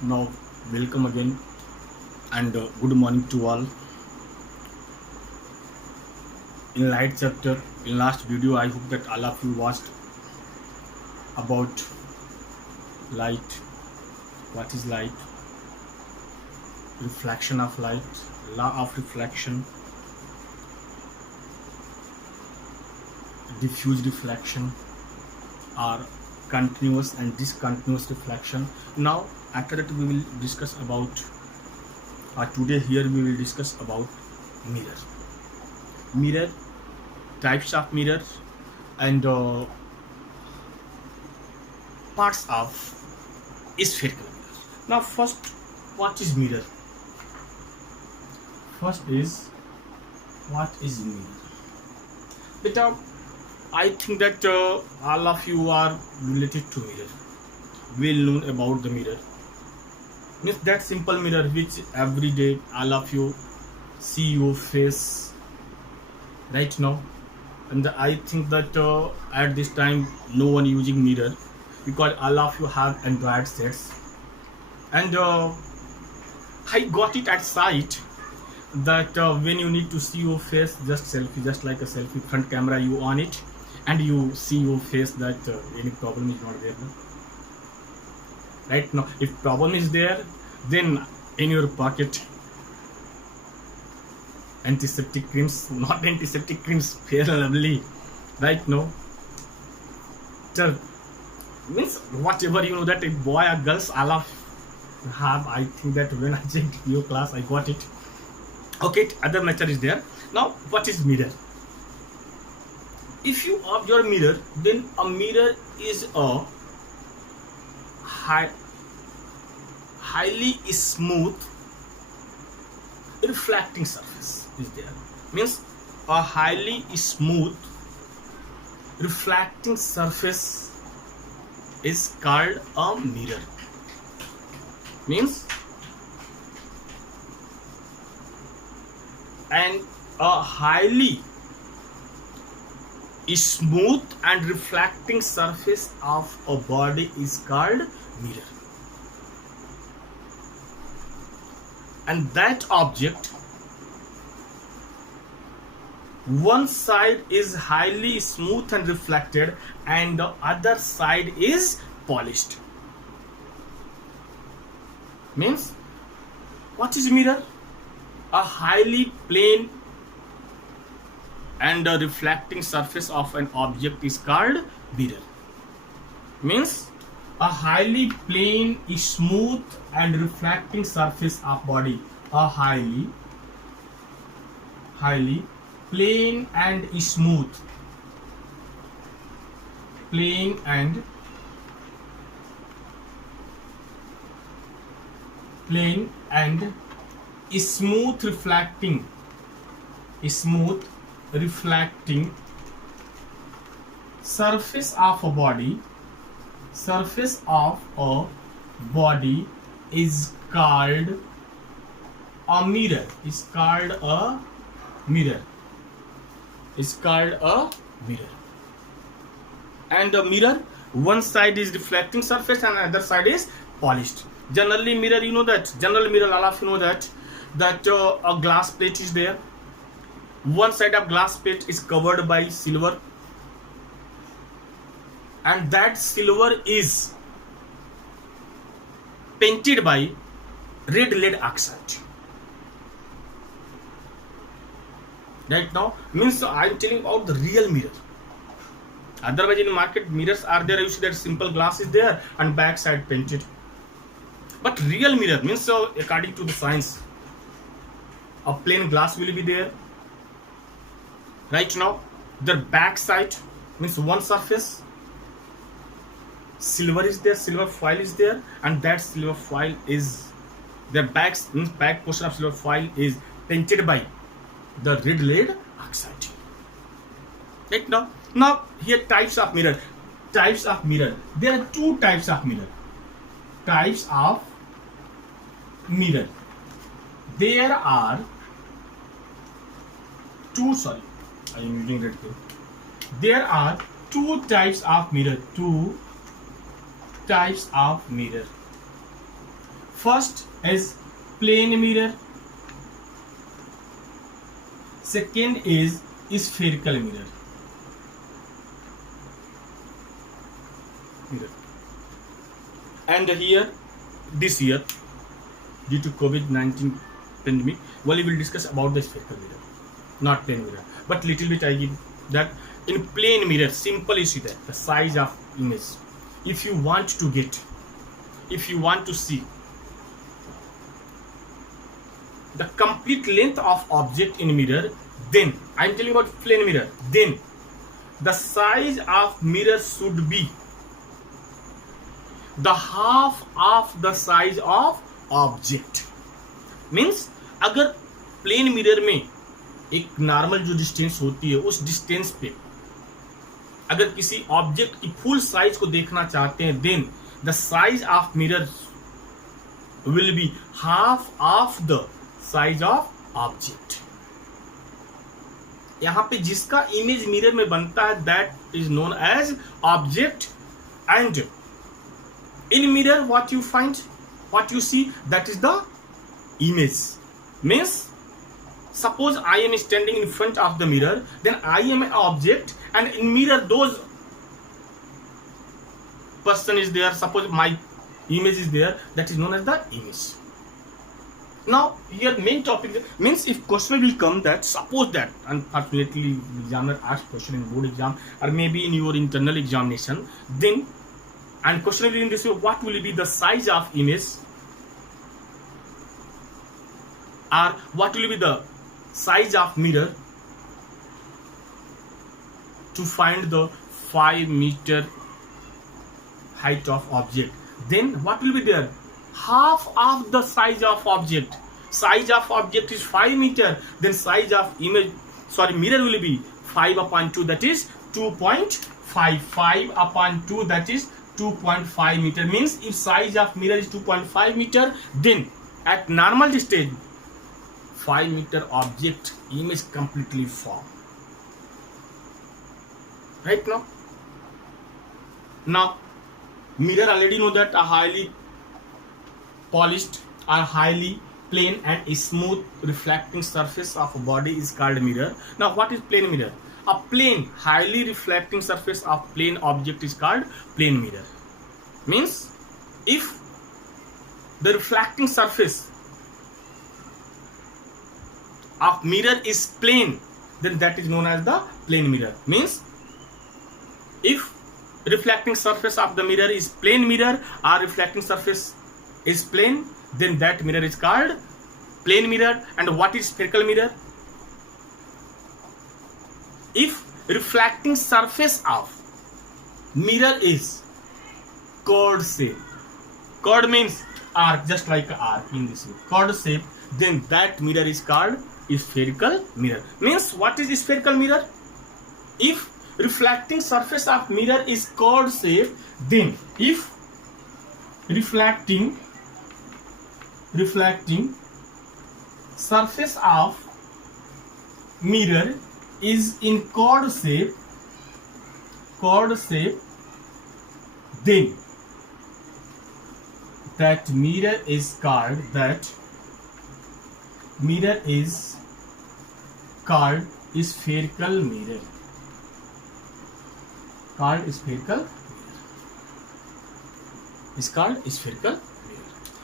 Now, welcome again and good morning to all. In light chapter, in last video, I hope that all of you watched about light, what is light, reflection of light, law of reflection, diffuse reflection, or continuous and discontinuous reflection. Now, after that, we will discuss about, today here we will discuss about mirror. Mirror, types of mirror, and parts of spherical mirror. Now, first, what is mirror? First is, what is mirror? Beta, I think that all of you are related to mirror, well known about the mirror. Means that simple mirror which every day all of you see your face right now, and I think that at this time no one using mirror because all of you have Android sets, and I got it at sight that when you need to see your face, just selfie, just like a selfie, front camera you on it and you see your face, that any problem is not there, no? Right now, if problem is there, then in your pocket antiseptic creams, not antiseptic creams, Fair and Lovely, right now. So, means whatever you know that a boy or girls all of have, I think that when I checked your class I got it. Okay, other matter is there. Now, what is mirror? If you have your mirror, then a mirror is a highly smooth reflecting surface is there. Means a highly smooth reflecting surface is called a mirror. Means, and a highly smooth and reflecting surface of a body is called mirror. And that object, one side is highly smooth and reflected and the other side is polished. Means, what is mirror? A highly plane and a reflecting surface of an object is called mirror. Means, a highly plane, smooth and reflecting surface of body. A highly plane and smooth, plane and smooth reflecting surface of a body is called a mirror. And a mirror, one side is reflecting surface and other side is polished. Generally mirror, you know that general mirror, all of you know that a glass plate is there. One side of glass plate is covered by silver, and that silver is painted by red lead oxide. Right now, means I am telling about the real mirror. Otherwise, in market mirrors are there, you see that simple glass is there and back side painted. But real mirror means, according to the science, a plain glass will be there. Right now, the back side means one surface, silver is there, silver foil is there, and that silver foil is the back portion of silver foil is painted by the red lead oxide. Right now, here types of mirror. There are two types of mirror. There are two. Sorry, I am using red pen. There are two types of mirror. First is plane mirror. Second is spherical mirror. And here, this year, due to COVID-19 pandemic, we will discuss about the spherical mirror, not plane mirror. But little bit I give that in plane mirror, simple issue that the size of image. If you want to see the complete length of object in mirror, then I am telling about plane mirror, then the size of mirror should be the half of the size of object. Means अगर plane mirror में एक normal जो distance होती है उस distance पे अगर किसी ऑब्जेक्ट की फुल साइज को देखना चाहते हैं, then the size of mirror will be half of the size of object. यहां पे जिसका इमेज मिरर में बनता है that is known as object. And in mirror what you find, what you see, that is the image. Means suppose I am standing in front of the mirror, then I am an object, and in mirror those person is there, suppose my image is there, that is known as the image. Now here main topic means if question will come that suppose that unfortunately examiner asks question in board exam or maybe in your internal examination, then and question will in this way, what will be the size of image or what will be the size of mirror to find the 5 meter height of object. Then what will be there? Half of the size of object. Size of object is 5 meter, then size of mirror will be 5 upon 2, that is 2.5. 5 upon 2, that is 2.5 meter. Means if size of mirror is 2.5 meter, then at normal distance 5 meter object image completely form. Right now mirror already know that a highly polished or highly plane and smooth reflecting surface of a body is called mirror. Now what is plane mirror? A plane highly reflecting surface of plane object is called plane mirror. Means if the reflecting surface of mirror is plane, then that is known as the plane mirror. Means if reflecting surface of the mirror is plane mirror or reflecting surface is plane, then that mirror is called plane mirror. And what is spherical mirror? If reflecting surface of mirror is chord shape, chord means arc, just like arc in this way, chord shape, then that mirror is called spherical mirror. Means what is spherical mirror? If reflecting surface of mirror is chord shape, then if reflecting surface of mirror is in chord shape, then that mirror is called spherical mirror. Is called spherical mirror.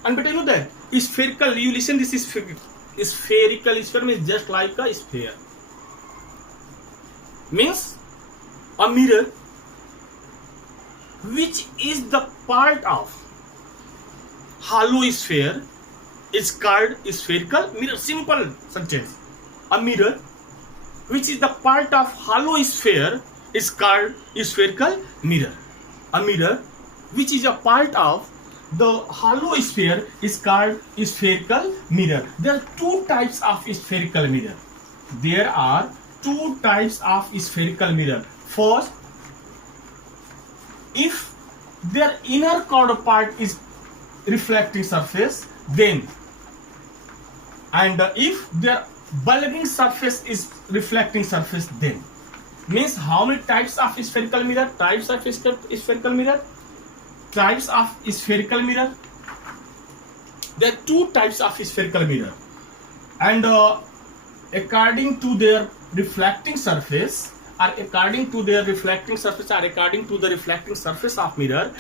And but you know that spherical, you listen, this is spherical. Sphere means just like a sphere. Means a mirror which is the part of hollow sphere is called spherical mirror. Simple sentence. A mirror which is the part of hollow sphere is called spherical mirror. A mirror which is a part of the hollow sphere is called spherical mirror. There are two types of spherical mirror. First, if their inner chord part is reflecting surface, then, and if their bulging surface is reflecting surface, then. Means how many types of spherical mirror? Types of spherical mirror. There are two types of spherical mirror, and according to their reflecting surface, or according to the reflecting surface of mirror,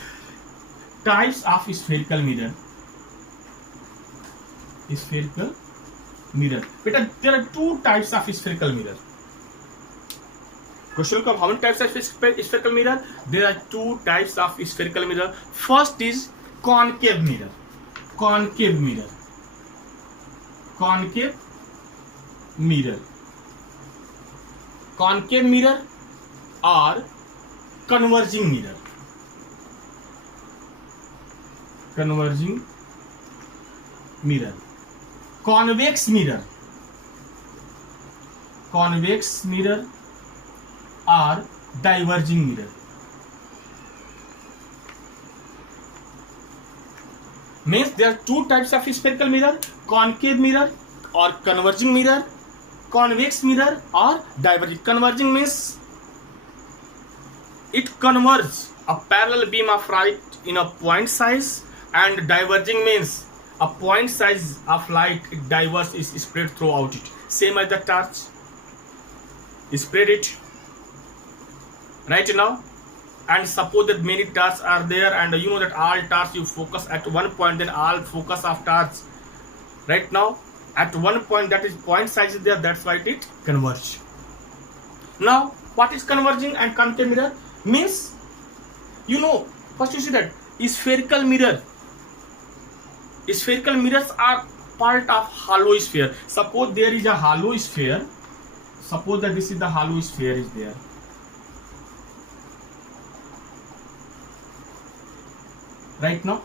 types of spherical mirror. Beta, there are two types of spherical mirror. Question come, how many types of spherical mirror? There are two types of spherical mirror. First is concave mirror. Concave mirror or converging mirror. Convex mirror or diverging mirror. Means there are two types of spherical mirror: concave mirror or converging mirror, convex mirror or diverging. Converging means it converges a parallel beam of light in a point size, and diverging means a point size of light diverges is spread throughout it. Same as the torch, spread it right now, and suppose that many torches are there, and you know that all torches you focus at one point, then all focus of torch right now at one point, that is point size is there, that's why it converges. Now what is converging and concave mirror? Means, you know, first you see that spherical mirrors are part of hollow sphere. Suppose there is a hollow sphere, suppose that this is the hollow sphere is there, right now,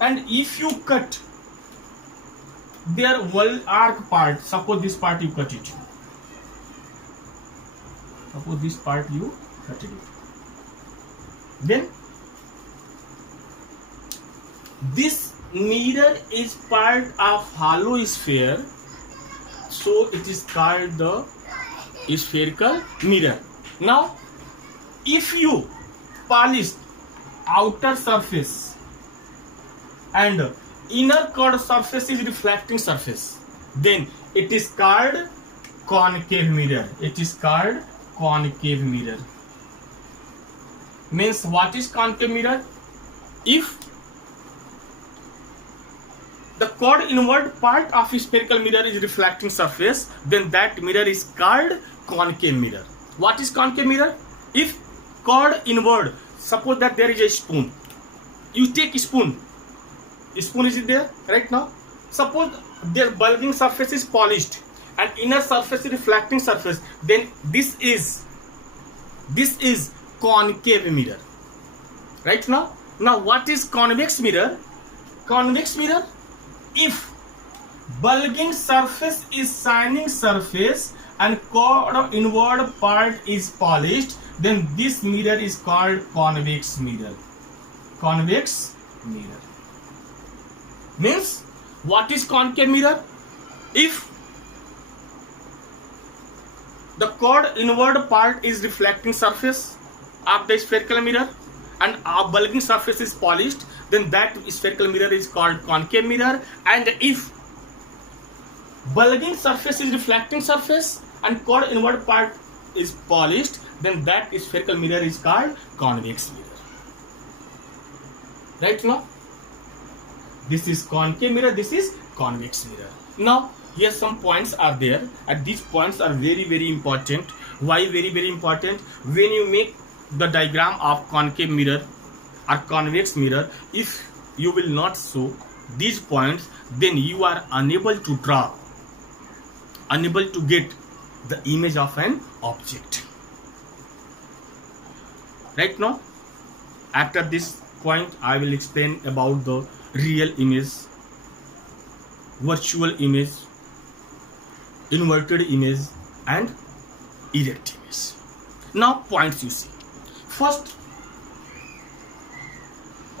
and if you cut their wall arc part, suppose this part you cut it, then this mirror is part of hollow sphere, so it is called the spherical mirror. Now if you polish outer surface and inner curved surface is reflecting surface, then it is called concave mirror. Means what is concave mirror? If the chord inward part of a spherical mirror is reflecting surface, then that mirror is called concave mirror. What is concave mirror? If chord inward, suppose that there is a spoon, you take a spoon is there right now, suppose their bulging surface is polished and inner surface is reflecting surface, then this is concave mirror right now. Now what is convex mirror? Convex mirror, if bulging surface is shining surface and chord inward part is polished, then this mirror is called convex mirror. Means what is concave mirror? If the chord inward part is reflecting surface of the spherical mirror and a bulging surface is polished, then that spherical mirror is called concave mirror. And if bulging surface is reflecting surface and chord inward part is polished, then that spherical mirror is called convex mirror. Right now, this is concave mirror, this is convex mirror. Now here some points are there, and these points are very, very important. Why very, very important? When you make the diagram of concave mirror or convex mirror, if you will not show these points, then you are unable to draw, unable to get the image of an object. Right now, after this point, I will explain about the real image, virtual image, inverted image and erect image. Now points you see. First,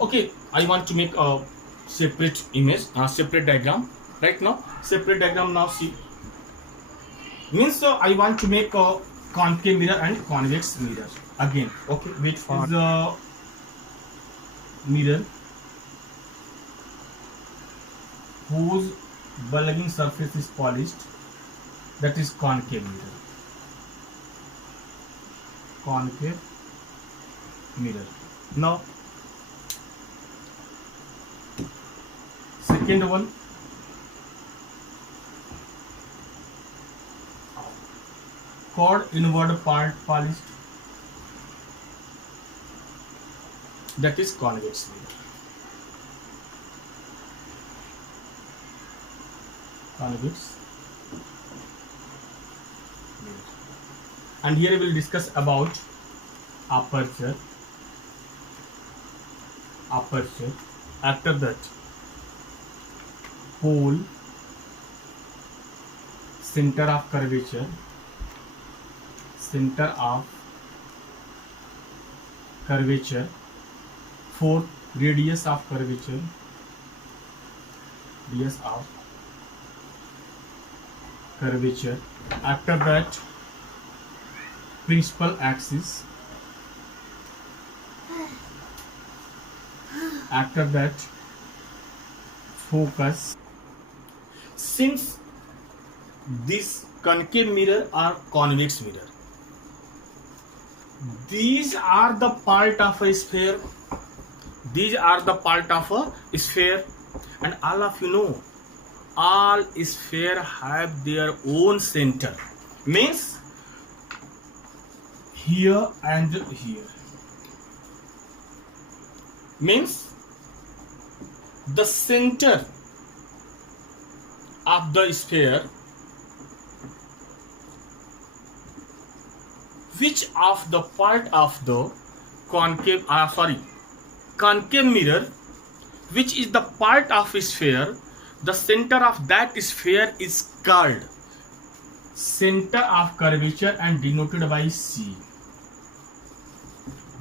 okay, I want to make a separate image, separate diagram. Right now, separate diagram. Now see, means I want to make a concave mirror and convex mirror again. Okay, wait for the mirror. whose bulging surface is polished, that is concave mirror. Concave mirror. Now second one, chord inward part polished, that is convex mirror. Convex mirror. And here we will discuss about aperture. After that, pole, center of curvature, fourth, radius of curvature, after that, principal axis, after that, focus. Since this concave mirror or convex mirror, these are the part of a sphere, and all of you know, all sphere have their own center, means here and here, means the center of the sphere, which of the part of the concave mirror, which is the part of a sphere, the center of that sphere is called center of curvature and denoted by C.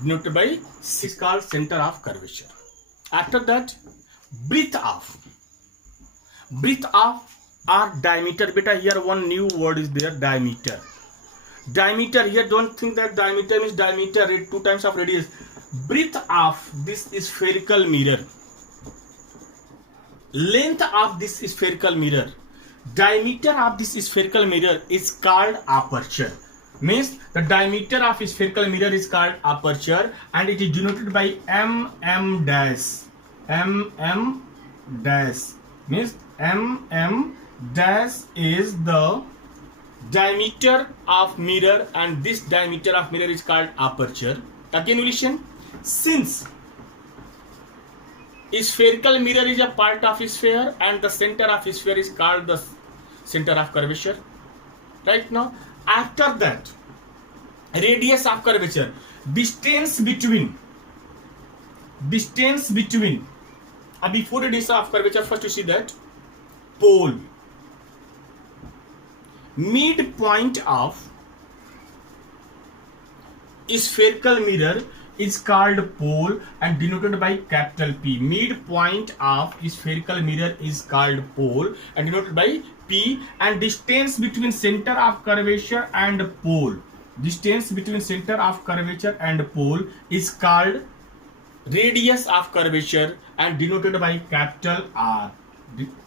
Is called center of curvature. After that, breadth of or diameter. Beta, here one new word is there, diameter. Here, don't think that diameter means diameter, 2 times of radius. Breadth of this spherical mirror, length of this spherical mirror, diameter of this spherical mirror is called aperture. Means the diameter of spherical mirror is called aperture, and it is denoted by mm dash. Means mm dash is the diameter of mirror, and this diameter of mirror is called aperture. Again we listen. Since spherical mirror is a part of sphere and the center of sphere is called the center of curvature. Right now, after that, radius of curvature, distance between before radius of curvature, first you see that pole, midpoint of spherical mirror is called pole and denoted by capital P. Midpoint of spherical mirror is called pole and denoted by P, and distance between center of curvature and pole, is called radius of curvature and denoted by capital R.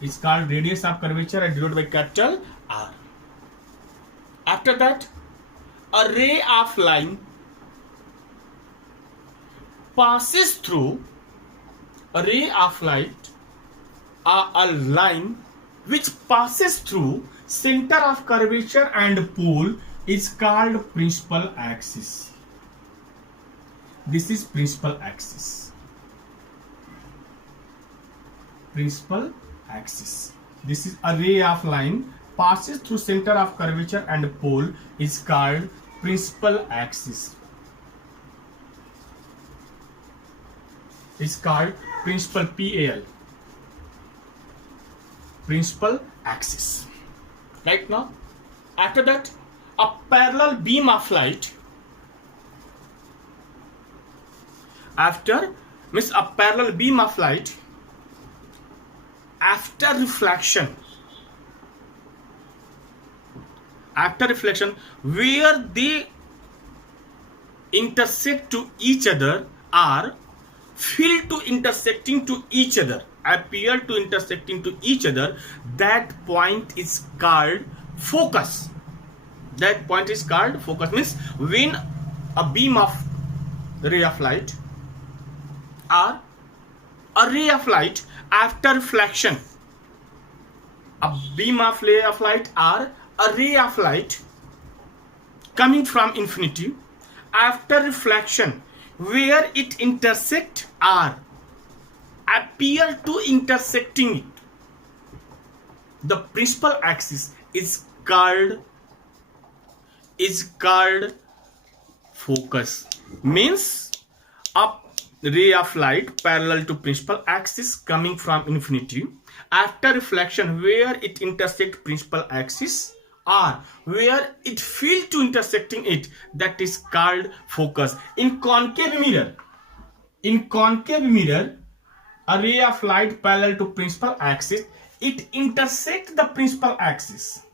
Is called radius of curvature and denoted by capital R. After that, a ray of light passes through a line which passes through center of curvature and pole is called principal axis. This is principal axis. This is a ray of line passes through center of curvature and pole is called principal axis. Is called principal PAL. Principal axis. Right now, after that, a parallel beam of light. After reflection, where they intersect to each other or field to intersecting to each other, appear to intersecting to each other, that point is called focus. That point is called focus. Means when a beam of ray of light or a ray of light after reflection, a beam of ray of light or a ray of light coming from infinity after reflection, where it intersect or appear to intersecting it, the principal axis is called focus. Means a ray of light parallel to principal axis coming from infinity after reflection, where it intersect principal axis or where it fail to intersecting it, that is called focus. In concave mirror, a ray of light parallel to principal axis, it intersects the principal axis,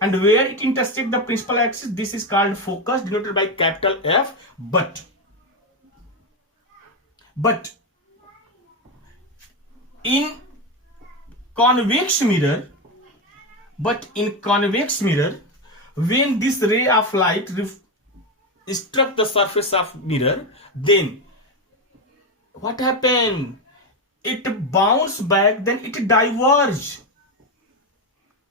and where it intersects the principal axis, this is called focus, denoted by capital F. But in convex mirror, when this ray of light struck the surface of mirror, then what happened? It bounced back, then it diverged.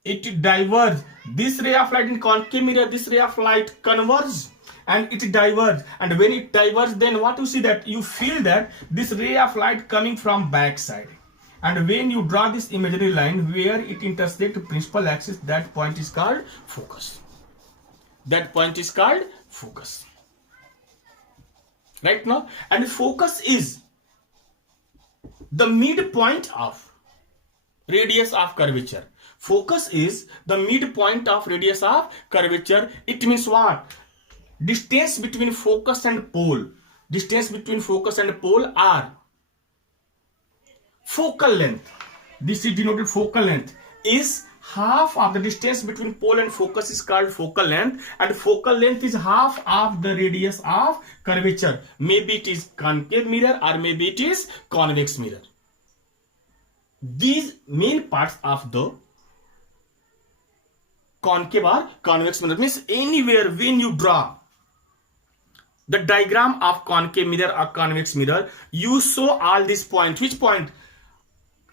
This ray of light in concave mirror, this ray of light converges and it diverges. And when it diverges, then what you see, that you feel that this ray of light coming from back side. And when you draw this imaginary line where it intersects principal axis, that point is called focus. Right now, and focus is the midpoint of radius of curvature. It means what? Distance between focus and pole. Are focal length. This is denoted focal length is half of the distance between pole and focus is called focal length, and focal length is half of the radius of curvature. Maybe it is concave mirror or maybe it is convex mirror. These main parts of the concave or convex mirror. Means anywhere when you draw the diagram of concave mirror or convex mirror, you show all these points. Which point?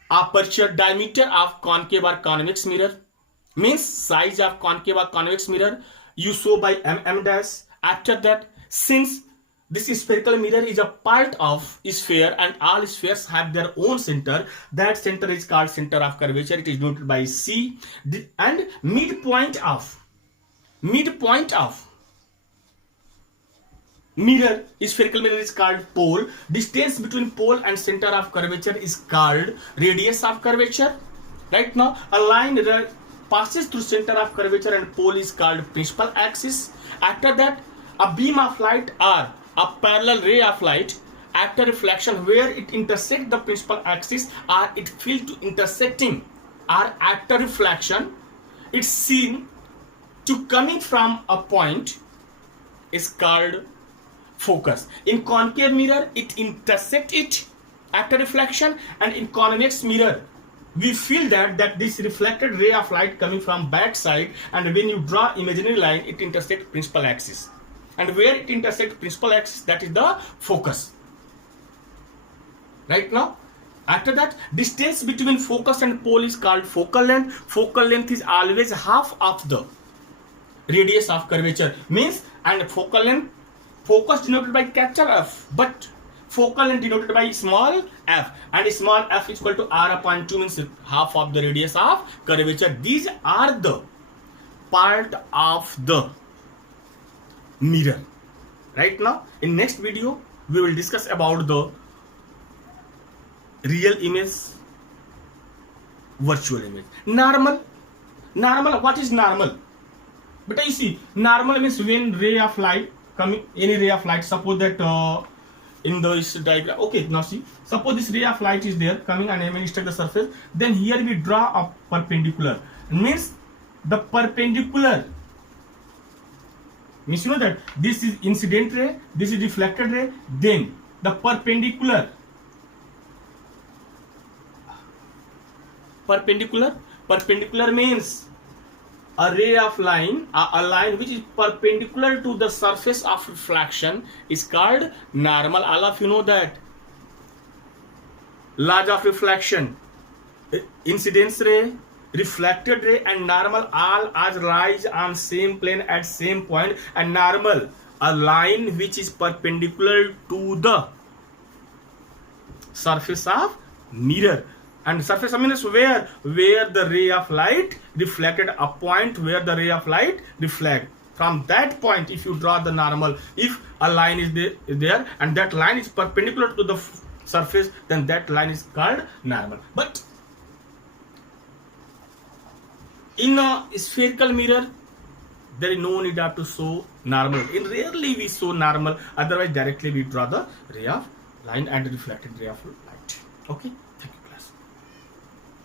Aperture diameter of concave or convex mirror, means size of concave or convex mirror, you show by mm dash. After that, since this spherical mirror is a part of sphere and all spheres have their own center, that center is called center of curvature. It is denoted by C. And midpoint of mirror, spherical mirror, is called pole. Distance between pole and center of curvature is called radius of curvature. Right now, a line passes through center of curvature and pole is called principal axis. After that, a beam of light or a parallel ray of light after reflection, where it intersects the principal axis or it fails to intersecting, or after reflection it's seen to coming from a point, is called focus. In concave mirror, it intersects it after reflection, and in convex mirror, we feel that this reflected ray of light coming from back side, and when you draw imaginary line, it intersects principal axis, and where it intersects principal axis, that is the focus. Right now, after that, distance between focus and pole is called focal length. Focal length is always half of the radius of curvature. Means, and focal length, focus denoted by capital F, but focal length denoted by small f, and small f is equal to r upon 2, means half of the radius of curvature. These are the part of the mirror. Right now, in next video, we will discuss about the real image, virtual image. Normal, what is normal? But you see, normal means when ray of light coming, any ray of light, suppose that in this diagram, okay, now see, suppose this ray of light is there coming and may strike the surface, then here we draw a perpendicular. Means the perpendicular means, you know that this is incident ray, this is reflected ray, then the perpendicular Perpendicular means a ray of line, a line which is perpendicular to the surface of reflection is called normal. All of you know that. Laws of reflection, incidence ray, reflected ray and normal all are rise on same plane at same point, and normal a line which is perpendicular to the surface of mirror. And surface of mirror is where the ray of light reflected, a point where the ray of light reflect. From that point, if you draw the normal, if a line is there and that line is perpendicular to the surface, then that line is called normal. But in a spherical mirror, there is no need of to show normal. In rarely we show normal, otherwise directly we draw the ray of line and reflected ray of light. Okay.